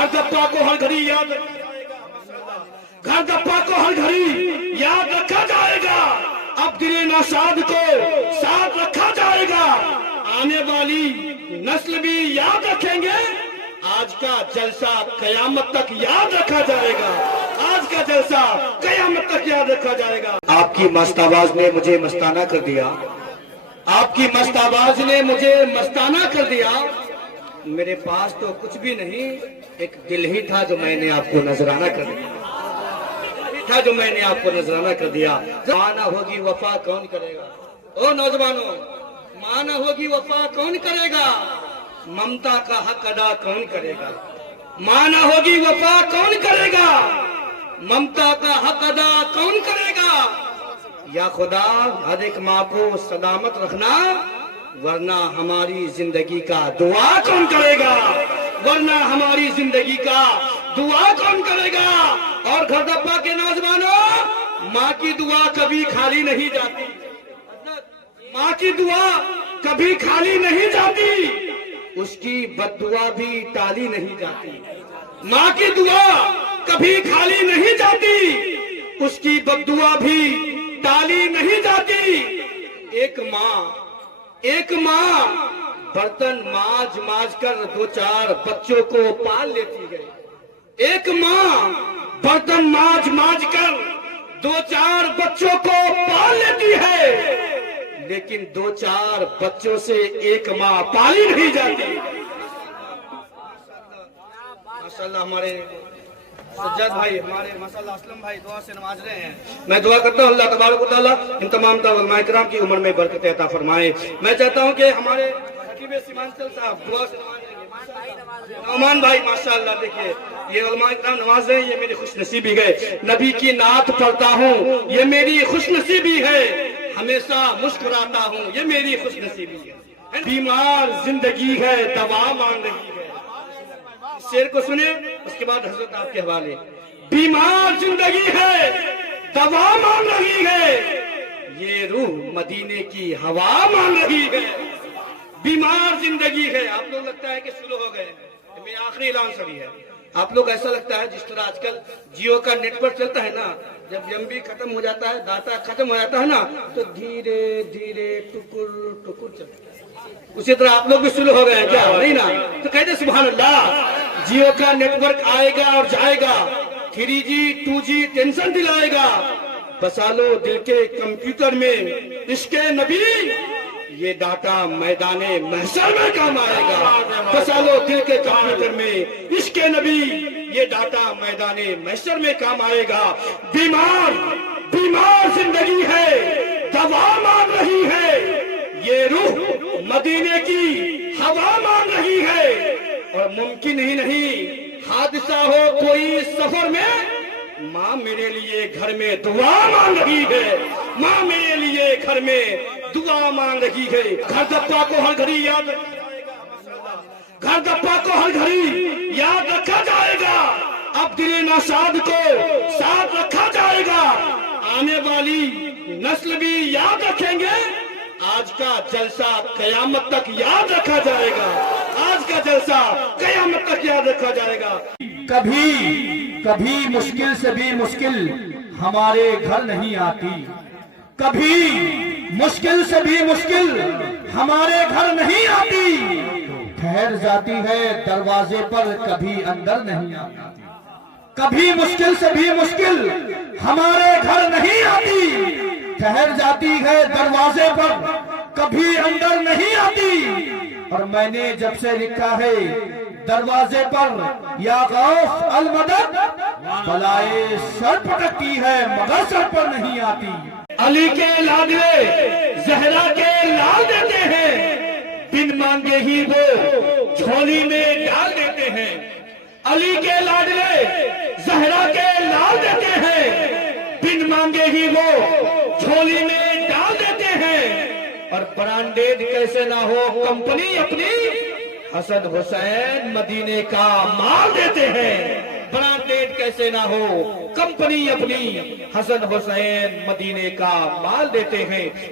گھر گپا کو ہر گھڑی یاد رکھا جائے گا، گھر گپا کو ہر گھڑی یاد رکھا جائے گا، اب دل ناشاد کو ساتھ رکھا جائے گا، آنے والی نسل بھی یاد رکھیں گے، آج کا جلسہ قیامت تک یاد رکھا جائے گا، آج کا جلسہ قیامت تک یاد رکھا جائے گا۔ آپ کی مست آواز نے مجھے مستانہ کر دیا، آپ کی مست آواز نے مجھے مستانہ کر دیا، میرے پاس تو کچھ بھی نہیں، ایک دل ہی تھا جو میں نے آپ کو نذرانہ کر دیا، جو میں نے آپ کو نذرانہ کر دیا۔ ماں نہ ہوگی وفا کون کرے گا، او نوجوانوں، ماں نہ ہوگی وفا کون کرے گا، ممتا کا حق ادا کون کرے گا، ماں نہ ہوگی وفا کون کرے گا، ممتا کا حق ادا کون کرے گا، یا خدا ہر ایک ماں کو سلامت رکھنا، ورنہ ہماری زندگی کا دعا کون کرے گا، ورنہ ہماری زندگی کا دعا کون کرے گا۔ اور گھر گپا کے نوجوانوں، ماں کی دعا کبھی خالی نہیں جاتی، ماں کی دعا کبھی خالی نہیں جاتی، اس کی بد دعا بھی ٹالی نہیں جاتی، ماں کی دعا کبھی خالی نہیں جاتی، اس کی بد دعا بھی ٹالی نہیں جاتی۔ ایک ماں برتن ماج ماج کر دو چار بچوں کو پال لیتی ہے، ایک ماں برتن ماج ماج کر دو چار بچوں کو پال لیتی ہے، لیکن دو چار بچوں سے ایک ماں پالی نہیں جاتی۔ ماشاءاللہ ہمارے سجاد بھائی، ہمارے ماشاءاللہ اسلم بھائی دعا سے نواز رہے ہیں، میں دعا کرتا ہوں اللہ تبارک و تعالیٰ ان تمام علماء کرام کی عمر میں برکت عطا فرمائے۔ میں چاہتا ہوں کہ ہمارے خطیب سیمانچل صاحب دعا سے نوازیں۔ نعمان بھائی ماشاءاللہ دیکھیے، یہ علماء کرام نواز رہے ہیں، یہ میری خوش نصیبی ہے، نبی کی نعت پڑھتا ہوں یہ میری خوش نصیبی ہے، ہمیشہ مسکراتا ہوں یہ میری خوش نصیبی ہے، بیمار زندگی ہے دوا مانگ رہی ہے۔ شعر کو سنیں، اس کے بعد حضرت آپ کے حوالے۔ بیمار زندگی ہے دوا مانگ رہی ہے، یہ روح مدینے کی ہوا مانگ رہی ہے، بیمار زندگی ہے۔ آپ لوگ لگتا ہے کہ شروع ہو گئے، میرا آخری اعلان سبھی ہے، آپ لوگ ایسا لگتا ہے جس طرح آج کل جیو کا نیٹ ورک چلتا ہے نا، جب ایم بی ختم ہو جاتا ہے، ڈاٹا ختم ہو جاتا ہے نا، تو دھیرے دھیرے ٹکر ٹکر چلتا ہے، اسی طرح آپ لوگ بھی شروع ہو گئے ہیں کیا؟ نہیں نا؟ تو کہتے سبحان اللہ، جیو کا نیٹ ورک آئے گا اور جائے گا، 3G 2G ٹینشن دلائے گا، بسا لو دل کے کمپیوٹر میں عشق نبی، یہ ڈاٹا میدان محشر میں کام آئے گا، بسا لو دل کے کمپیوٹر میں عشق نبی، یہ ڈاٹا میدان محشر میں کام آئے گا۔ بیمار زندگی ہے دوا مانگ رہی ہے، یہ روح مدینے کی ہوا مانگ رہی ہے، اور ممکن ہی نہیں حادثہ ہو کوئی سفر میں، ماں میرے لیے گھر میں دعا مانگ رہی ہے، ماں میرے لیے گھر میں دعا مانگ رہی ہے۔ گھر گپا کو ہر گھڑی یاد رکھا جائے گا، گھر گپا کو ہر گھڑی یاد رکھا جائے گا، اب دل ناشاد کو ساتھ رکھا جائے گا، آنے والی نسل بھی یاد رکھیں گے، آج کا جلسہ قیامت تک یاد رکھا جائے گا، آج کا جلسہ قیامت تک یاد رکھا جائے گا۔ کبھی مشکل سے بھی مشکل ہمارے گھر نہیں آتی، کبھی مشکل سے بھی مشکل ہمارے گھر نہیں آتی، ٹھہر جاتی ہے دروازے پر کبھی اندر نہیں آتی، کبھی مشکل سے بھی مشکل ہمارے گھر نہیں آتی، ٹھہر جاتی ہے دروازے پر کبھی اندر نہیں آتی، اور میں نے جب سے لکھا ہے دروازے پر یا غوث المدد، بلائے سر پٹکتی ہے مگر سر پر نہیں آتی۔ علی کے لاڈلے زہرا کے لال دیتے ہیں، بن مانگے ہی وہ جھولی میں ڈال دیتے ہیں، علی کے لاڈلے زہرا کے لال دیتے ہیں، بن مانگے ہی وہ جھولی میں ڈال دیتے ہیں، اور برانڈیڈ کیسے نہ ہو کمپنی اپنی، حسن حسین مدینے کا مال دیتے ہیں، برانڈیڈ کیسے نہ ہو کمپنی اپنی، حسن حسین مدینے کا مال دیتے ہیں۔